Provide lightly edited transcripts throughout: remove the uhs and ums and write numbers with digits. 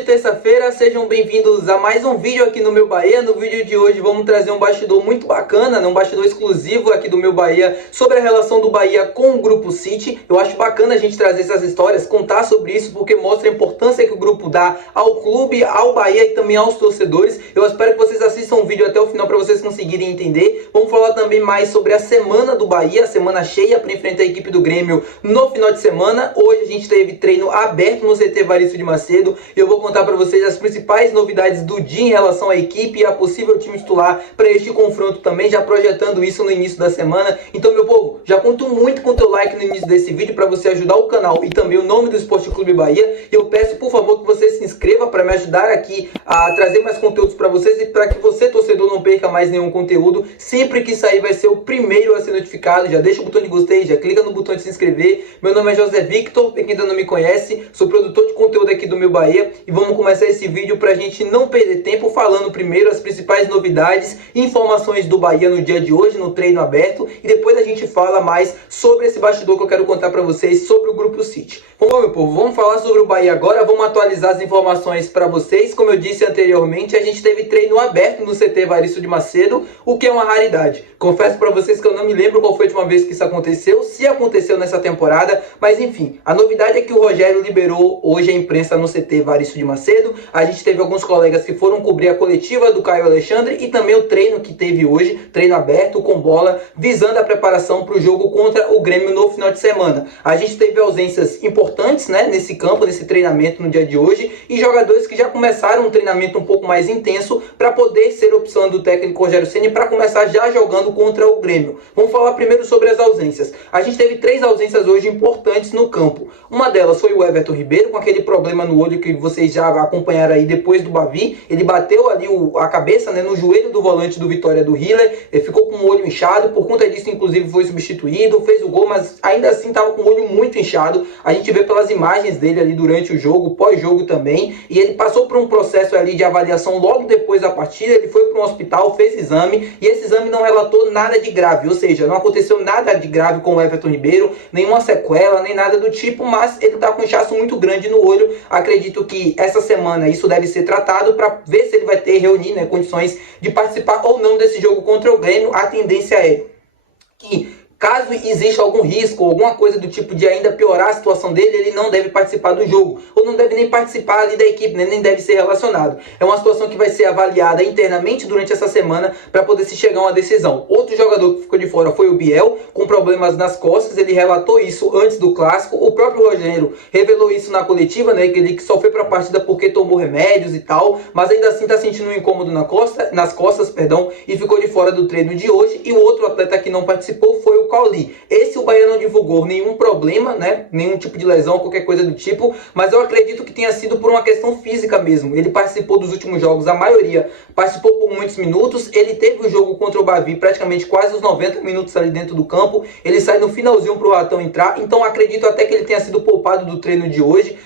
de terça-feira, sejam bem-vindos a mais um vídeo aqui no Meu Bahia. No vídeo de hoje vamos trazer um bastidor muito bacana, um bastidor exclusivo aqui do Meu Bahia sobre a relação do Bahia com o Grupo City. Eu acho bacana a gente trazer essas histórias, contar sobre isso, porque mostra a importância que o grupo dá ao clube, ao Bahia e também aos torcedores. Eu espero que vocês assistam o vídeo até o final para vocês conseguirem entender. Vamos falar também mais sobre a semana do Bahia, a semana cheia para enfrentar a equipe do Grêmio no final de semana. Hoje a gente teve treino aberto no CT Evaristo de Macedo. Eu vou contar para vocês as principais novidades do dia em relação à equipe e a possível time titular para este confronto também, já projetando isso no início da semana. Então, meu povo, já conto muito com o teu like no início desse vídeo para você ajudar o canal e também o nome do Esporte Clube Bahia. E eu peço, por favor, que você se inscreva para me ajudar aqui a trazer mais conteúdos para vocês e para que você, torcedor, não perca mais nenhum conteúdo. Sempre que sair vai ser o primeiro a ser notificado. Já deixa o botão de gostei, já clica no botão de se inscrever. Meu nome é José Victor, para quem ainda não me conhece, sou produtor de conteúdo aqui do Meu Bahia. E vamos começar esse vídeo para a gente não perder tempo falando primeiro as principais novidades e informações do Bahia no dia de hoje, no treino aberto, e depois a gente fala mais sobre esse bastidor que eu quero contar para vocês sobre o Grupo City. Vamos lá, meu povo, vamos falar sobre o Bahia agora, vamos atualizar as informações para vocês. Como eu disse anteriormente, a gente teve treino aberto no CT Evaristo de Macedo, o que é uma raridade. Confesso para vocês que eu não me lembro qual foi a última vez que isso aconteceu, se aconteceu nessa temporada, mas enfim, a novidade é que o Rogério liberou hoje a imprensa no CT Evaristo de Macedo. A gente teve alguns colegas que foram cobrir a coletiva do Caio Alexandre e também o treino que teve hoje, treino aberto com bola, visando a preparação para o jogo contra o Grêmio no final de semana. A gente teve ausências importantes, nesse campo, nesse treinamento no dia de hoje, e jogadores que já começaram um treinamento um pouco mais intenso para poder ser opção do técnico Rogério Ceni para começar já jogando contra o Grêmio. Vamos falar primeiro sobre as ausências. A gente teve 3 ausências hoje importantes no campo. Uma delas foi o Everton Ribeiro, com aquele problema no olho que vocês já acompanharam aí depois do Bavi. Ele bateu ali a cabeça no joelho do volante do Vitória do Hiller, ficou com o olho inchado, por conta disso inclusive foi substituído, fez o gol, mas ainda assim estava com o olho muito inchado. A gente vê pelas imagens dele ali durante o jogo, pós-jogo também, e ele passou por um processo ali de avaliação logo depois da partida. Ele foi para um hospital, fez exame, e esse exame não relatou nada de grave, ou seja, não aconteceu nada de grave com o Everton Ribeiro, nenhuma sequela, nem nada do tipo, mas ele está com um inchaço muito grande no olho. Acredito que essa semana isso deve ser tratado para ver se ele vai reunir condições de participar ou não desse jogo contra o Grêmio. A tendência é que, caso exista algum risco, alguma coisa do tipo de ainda piorar a situação dele, ele não deve participar do jogo, ou não deve nem participar ali da equipe, nem deve ser relacionado. É uma situação que vai ser avaliada internamente durante essa semana para poder se chegar a uma decisão. Outro jogador que ficou de fora foi o Biel, com problemas nas costas. Ele relatou isso antes do clássico. O próprio Rogério revelou isso na coletiva, que ele só foi para a partida porque tomou remédios e tal, mas ainda assim está sentindo um incômodo nas costas, e ficou de fora do treino de hoje. E o outro atleta que não participou foi o Cauli. Esse o Bahia não divulgou nenhum problema, nenhum tipo de lesão, qualquer coisa do tipo, mas eu acredito que tenha sido por uma questão física mesmo. Ele participou dos últimos jogos, a maioria participou por muitos minutos. Ele teve o jogo contra o Bavi praticamente quase os 90 minutos ali dentro do campo. Ele sai no finalzinho para o Ratão entrar, então acredito até que ele tenha sido poupado do treino de hoje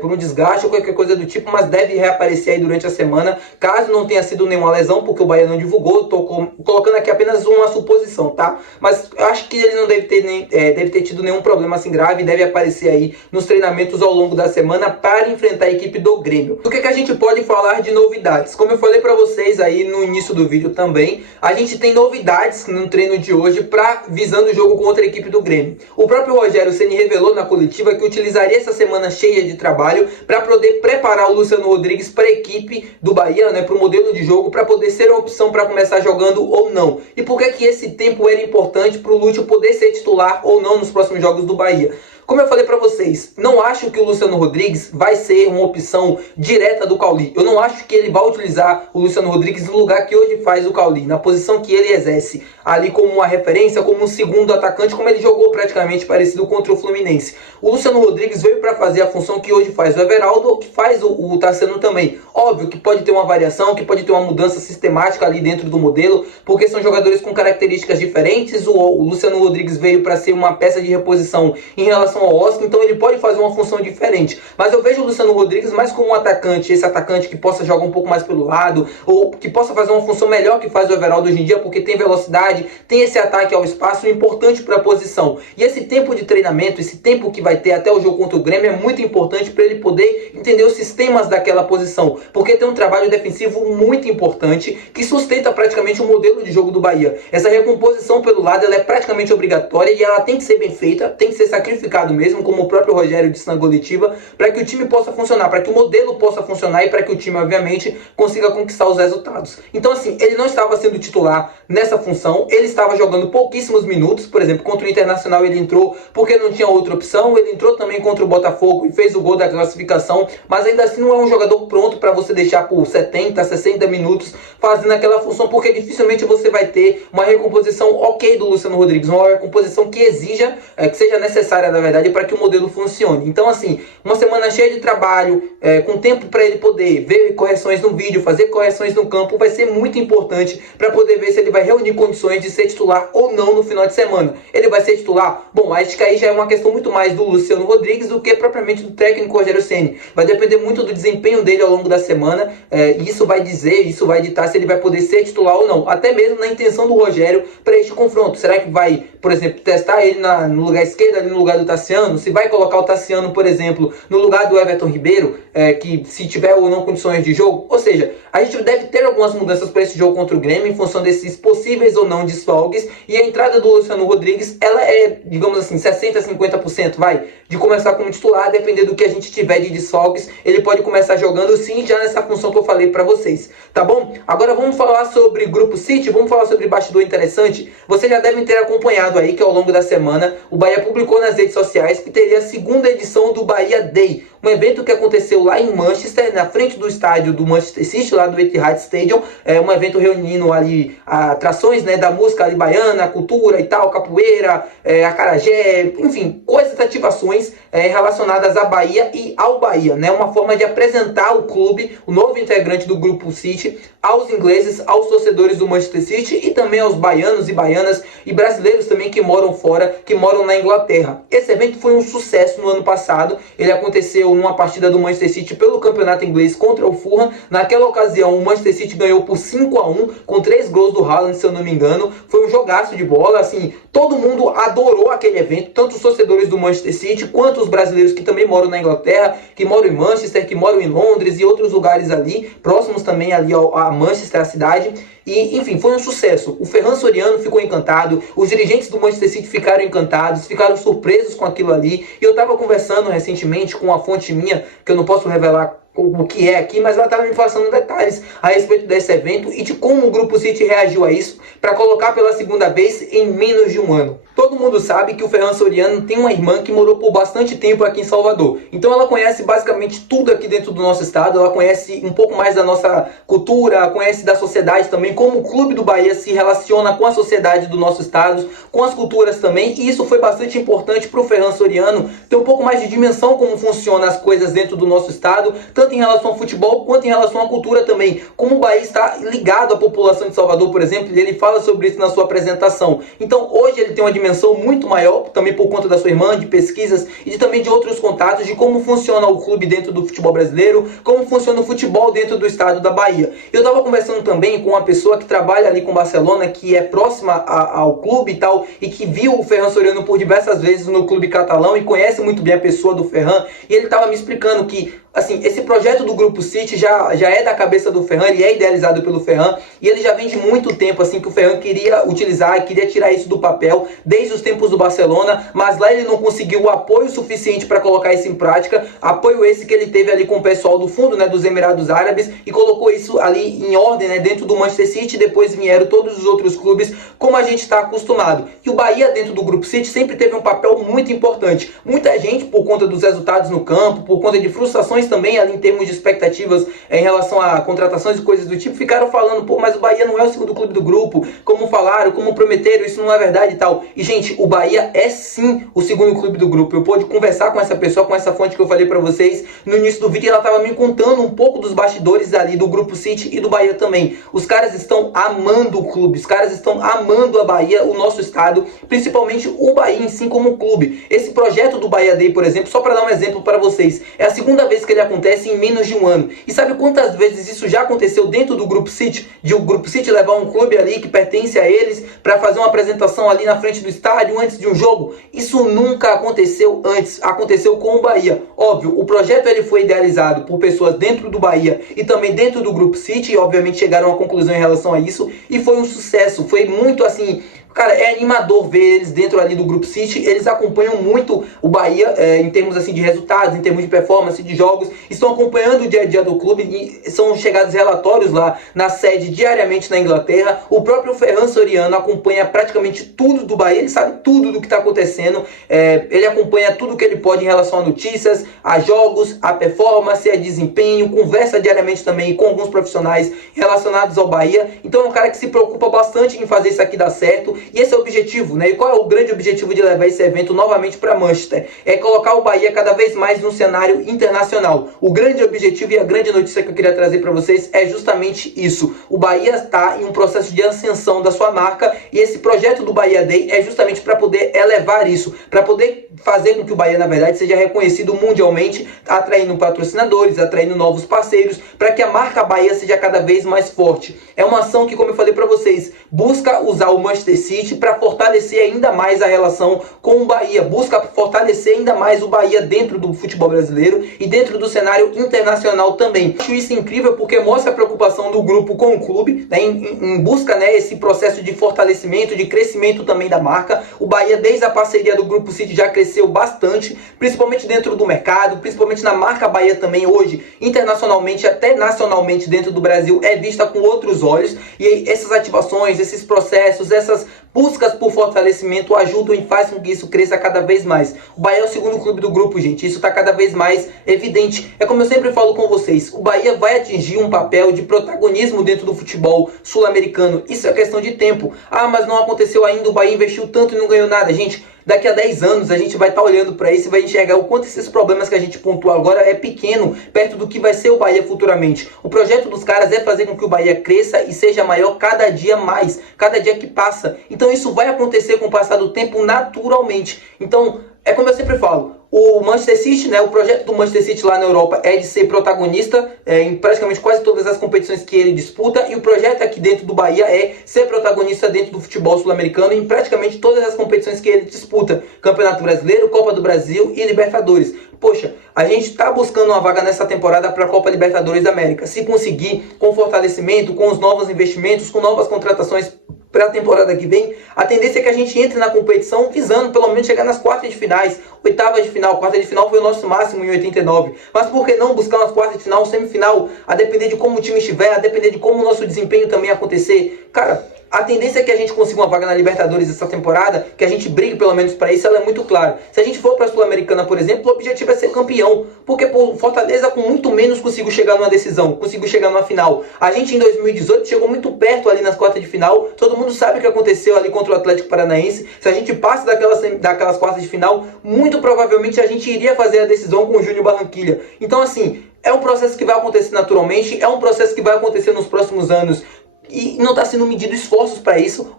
por um desgaste ou qualquer coisa do tipo, mas deve reaparecer aí durante a semana, caso não tenha sido nenhuma lesão, porque o Bahia não divulgou. Estou colocando aqui apenas uma suposição, tá? Mas eu acho que ele não deve ter tido nenhum problema assim grave, deve aparecer aí nos treinamentos ao longo da semana para enfrentar a equipe do Grêmio. O que a gente pode falar de novidades? Como eu falei para vocês aí no início do vídeo também, a gente tem novidades no treino de hoje visando o jogo contra a equipe do Grêmio. O próprio Rogério Ceni revelou na coletiva que utilizaria essa semana cheia de trabalho para poder preparar o Luciano Rodrigues para a equipe do Bahia, para o modelo de jogo, para poder ser uma opção para começar jogando ou não. E por que esse tempo era importante para o Lúcio poder ser titular ou não nos próximos jogos do Bahia? Como eu falei para vocês, não acho que o Luciano Rodrigues vai ser uma opção direta do Cauli. Eu não acho que ele vai utilizar o Luciano Rodrigues no lugar que hoje faz o Cauli, na posição que ele exerce, ali como uma referência, como um segundo atacante, como ele jogou praticamente parecido contra o Fluminense. O Luciano Rodrigues veio para fazer a função que hoje faz o Everaldo, que faz o Tassiano também. Óbvio que pode ter uma variação, que pode ter uma mudança sistemática ali dentro do modelo, porque são jogadores com características diferentes. O Luciano Rodrigues veio para ser uma peça de reposição em relação relação ao Oscar, então ele pode fazer uma função diferente. Mas eu vejo o Luciano Rodrigues mais como um atacante, esse atacante que possa jogar um pouco mais pelo lado, ou que possa fazer uma função melhor que faz o Everaldo hoje em dia, porque tem velocidade, tem esse ataque ao espaço importante para a posição. E esse tempo de treinamento, esse tempo que vai ter até o jogo contra o Grêmio é muito importante para ele poder entender os sistemas daquela posição, porque tem um trabalho defensivo muito importante que sustenta praticamente o modelo de jogo do Bahia. Essa recomposição pelo lado ela é praticamente obrigatória e ela tem que ser bem feita, tem que ser sacrificado mesmo, como o próprio Rogério disse na coletiva, para que o time possa funcionar, para que o modelo possa funcionar e para que o time, obviamente, consiga conquistar os resultados. Então, assim, ele não estava sendo titular nessa função, ele estava jogando pouquíssimos minutos, por exemplo, contra o Internacional ele entrou porque não tinha outra opção, ele entrou também contra o Botafogo e fez o gol da classificação, mas ainda assim não é um jogador pronto para você deixar por 70, 60 minutos fazendo aquela função, porque dificilmente você vai ter uma recomposição ok do Luciano Rodrigues, uma recomposição que exija, que seja necessária, na verdade, para que o modelo funcione. Então, assim, uma semana cheia de trabalho, com tempo para ele poder ver correções no vídeo, fazer correções no campo, vai ser muito importante para poder ver se ele vai reunir condições de ser titular ou não no final de semana. Ele vai ser titular? Bom, acho que aí já é uma questão muito mais do Luciano Rodrigues do que propriamente do técnico Rogério Ceni. Vai depender muito do desempenho dele ao longo da semana, e isso vai ditar se ele vai poder ser titular ou não, até mesmo na intenção do Rogério para este confronto. Será que vai, por exemplo, testar ele no lugar esquerdo, ali no lugar do Tassiano? Se vai colocar o Tassiano, por exemplo, no lugar do Everton Ribeiro, que se tiver ou não condições de jogo? Ou seja, a gente deve ter algumas mudanças para esse jogo contra o Grêmio em função desses possíveis ou não desfalques, e a entrada do Luciano Rodrigues, ela é, digamos assim, 60%, 50%, de começar como titular, depender do que a gente tiver de desfalques, ele pode começar jogando sim, já nessa função que eu falei para vocês, tá bom? Agora vamos falar sobre Grupo City, vamos falar sobre bastidor interessante. Vocês já devem ter acompanhado aí que ao longo da semana o Bahia publicou nas redes sociais que teria a segunda edição do Bahia Day, um evento que aconteceu lá em Manchester, na frente do estádio do Manchester City, lá do Etihad Stadium, um evento reunindo ali atrações, né, da música ali baiana, cultura e tal, capoeira, acarajé, enfim, coisas, ativações relacionadas à Bahia e ao Bahia, né, uma forma de apresentar o clube, o novo integrante do Grupo City, aos ingleses, aos torcedores do Manchester City e também aos baianos e baianas e brasileiros também que moram fora, que moram na Inglaterra. Esse evento foi um sucesso no ano passado, ele aconteceu numa partida do Manchester City pelo campeonato inglês contra o Fulham. Naquela ocasião o Manchester City ganhou por 5-1 com 3 gols do Haaland, se eu não me engano. Foi um jogaço de bola, assim, todo mundo adorou aquele evento, tanto os torcedores do Manchester City quanto os brasileiros que também moram na Inglaterra, que moram em Manchester, que moram em Londres e outros lugares ali, próximos também ali a Manchester, a cidade. E, enfim, foi um sucesso. O Ferran Soriano ficou encantado, os dirigentes do Manchester City ficaram encantados, ficaram surpresos com aquilo ali. E eu estava conversando recentemente com uma fonte minha, que eu não posso revelar o que é aqui, mas ela estava me passando detalhes a respeito desse evento e de como o Grupo City reagiu a isso para colocar pela segunda vez em menos de um ano. Todo mundo sabe que o Ferran Soriano tem uma irmã que morou por bastante tempo aqui em Salvador. Então ela conhece basicamente tudo aqui dentro do nosso estado, ela conhece um pouco mais da nossa cultura, conhece da sociedade também, como o Clube do Bahia se relaciona com a sociedade do nosso estado, com as culturas também, e isso foi bastante importante para o Ferran Soriano ter um pouco mais de dimensão como funcionam as coisas dentro do nosso estado, tanto em relação ao futebol quanto em relação à cultura também. Como o Bahia está ligado à população de Salvador, por exemplo, e ele fala sobre isso na sua apresentação. Então hoje ele tem uma dimensão muito maior, também por conta da sua irmã, de pesquisas e também de outros contatos de como funciona o clube dentro do futebol brasileiro, como funciona o futebol dentro do estado da Bahia. Eu estava conversando também com uma pessoa que trabalha ali com Barcelona, que é próxima ao clube e tal, e que viu o Ferran Soriano por diversas vezes no clube catalão e conhece muito bem a pessoa do Ferran, e ele estava me explicando que assim, esse projeto do Grupo City já é da cabeça do Ferran, ele é idealizado pelo Ferran, e ele já vem de muito tempo assim que o Ferran queria utilizar, queria tirar isso do papel, desde os tempos do Barcelona, mas lá ele não conseguiu o apoio suficiente para colocar isso em prática, apoio esse que ele teve ali com o pessoal do fundo, né, dos Emirados Árabes, e colocou isso ali em ordem, né, dentro do Manchester City, depois vieram todos os outros clubes, como a gente está acostumado. E o Bahia dentro do Grupo City sempre teve um papel muito importante. Muita gente, por conta dos resultados no campo, por conta de frustrações também ali termos de expectativas em relação a contratações e coisas do tipo, ficaram falando, pô, mas o Bahia não é o segundo clube do grupo, como falaram, como prometeram, isso não é verdade e tal. E, gente, o Bahia é sim o segundo clube do grupo. Eu pude conversar com essa pessoa, com essa fonte que eu falei pra vocês no início do vídeo, e ela tava me contando um pouco dos bastidores ali do Grupo City e do Bahia também. Os caras estão amando o clube, os caras estão amando a Bahia, o nosso estado, principalmente o Bahia em si como clube. Esse projeto do Bahia Day, por exemplo, só para dar um exemplo para vocês, é a segunda vez que ele acontece em menos de um ano. E sabe quantas vezes isso já aconteceu dentro do Grupo City? De o Grupo City levar um clube ali que pertence a eles para fazer uma apresentação ali na frente do estádio antes de um jogo? Isso nunca aconteceu antes, aconteceu com o Bahia. Óbvio, o projeto ele foi idealizado por pessoas dentro do Bahia e também dentro do Grupo City, e obviamente chegaram a conclusão em relação a isso, e foi um sucesso, foi muito assim... Cara, é animador ver eles dentro ali do Grupo City. Eles acompanham muito o Bahia em termos assim de resultados, em termos de performance, de jogos. Estão acompanhando o dia a dia do clube e são chegados relatórios lá na sede diariamente na Inglaterra. O próprio Ferran Soriano acompanha praticamente tudo do Bahia. Ele sabe tudo do que está acontecendo. Ele acompanha tudo que ele pode em relação a notícias, a jogos, a performance, a desempenho. Conversa diariamente também com alguns profissionais relacionados ao Bahia. Então é um cara que se preocupa bastante em fazer isso aqui dar certo. E esse é o objetivo, né? E qual é o grande objetivo de levar esse evento novamente para Manchester? É colocar o Bahia cada vez mais no cenário internacional. O grande objetivo e a grande notícia que eu queria trazer para vocês é justamente isso. O Bahia está em um processo de ascensão da sua marca e esse projeto do Bahia Day é justamente para poder elevar isso, para poder fazer com que o Bahia, na verdade, seja reconhecido mundialmente, atraindo patrocinadores, atraindo novos parceiros, para que a marca Bahia seja cada vez mais forte. É uma ação que, como eu falei para vocês, busca usar o Manchester City para fortalecer ainda mais a relação com o Bahia, busca fortalecer ainda mais o Bahia dentro do futebol brasileiro e dentro do cenário internacional também. Acho isso incrível porque mostra a preocupação do grupo com o clube, né, em busca, né, esse processo de fortalecimento, de crescimento também da marca. O Bahia, desde a parceria do Grupo City, já cresceu bastante, principalmente dentro do mercado, principalmente na marca Bahia também hoje, internacionalmente, até nacionalmente dentro do Brasil, é vista com outros olhos, e essas ativações, esses processos, essas buscas por fortalecimento ajudam e fazem com que isso cresça cada vez mais. O Bahia é o segundo clube do grupo, gente, isso está cada vez mais evidente. É como eu sempre falo com vocês, o Bahia vai atingir um papel de protagonismo dentro do futebol sul-americano, isso é questão de tempo. Ah, mas não aconteceu ainda, o Bahia investiu tanto e não ganhou nada. Gente, daqui a 10 anos a gente vai estar olhando para isso e vai enxergar o quanto esses problemas que a gente pontuou agora é pequeno, perto do que vai ser o Bahia futuramente. O projeto dos caras é fazer com que o Bahia cresça e seja maior cada dia mais, cada dia que passa. Então isso vai acontecer com o passar do tempo naturalmente. Então, é como eu sempre falo, o Manchester City, né, o projeto do Manchester City lá na Europa é de ser protagonista em praticamente quase todas as competições que ele disputa, e o projeto aqui dentro do Bahia é ser protagonista dentro do futebol sul-americano em praticamente todas as competições que ele disputa, Campeonato Brasileiro, Copa do Brasil e Libertadores. Poxa, a gente está buscando uma vaga nessa temporada para a Copa Libertadores da América. Se conseguir, com fortalecimento, com os novos investimentos, com novas contratações para a temporada que vem, a tendência é que a gente entre na competição visando pelo menos chegar nas quartas de finais, oitavas de final. Quarta de final foi o nosso máximo em 89, mas por que não buscar umas quartas de final, semifinal, a depender de como o time estiver, a depender de como o nosso desempenho também acontecer. Cara, a tendência é que a gente consiga uma vaga na Libertadores essa temporada, que a gente brigue pelo menos para isso, ela é muito clara. Se a gente for para a Sul-Americana, por exemplo, o objetivo é ser campeão, porque por Fortaleza com muito menos conseguiu chegar numa decisão, conseguiu chegar numa final. A gente em 2018 chegou muito perto ali nas quartas de final, todo mundo sabe o que aconteceu ali contra o Atlético Paranaense. Se a gente passa daquelas quartas de final, muito provavelmente a gente iria fazer a decisão com o Júnior Barranquilla. Então assim, é um processo que vai acontecer naturalmente, é um processo que vai acontecer nos próximos anos. E não está sendo medido esforços para isso.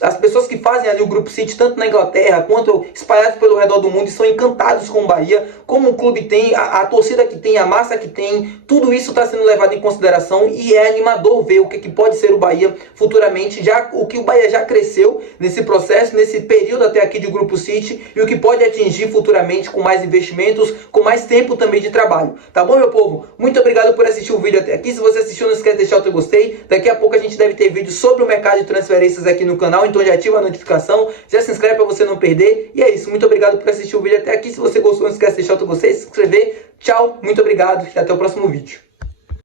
As pessoas que fazem ali o Grupo City, tanto na Inglaterra quanto espalhados pelo redor do mundo, estão encantados com o Bahia, como o clube tem, a torcida que tem, a massa que tem, tudo isso está sendo levado em consideração e é animador ver o que pode ser o Bahia futuramente, já o que o Bahia já cresceu nesse processo, nesse período até aqui de Grupo City, e o que pode atingir futuramente com mais investimentos, com mais tempo também de trabalho. Tá bom, meu povo? Muito obrigado por assistir o vídeo até aqui. Se você assistiu, não esquece de deixar o teu gostei. Daqui a pouco a gente deve ter vídeo sobre o mercado de transferências aqui no canal, então já ativa a notificação, já se inscreve para você não perder. E é isso, muito obrigado por assistir o vídeo até aqui. Se você gostou, não esquece de deixar o teu gostei, se inscrever. Tchau, muito obrigado e até o próximo vídeo.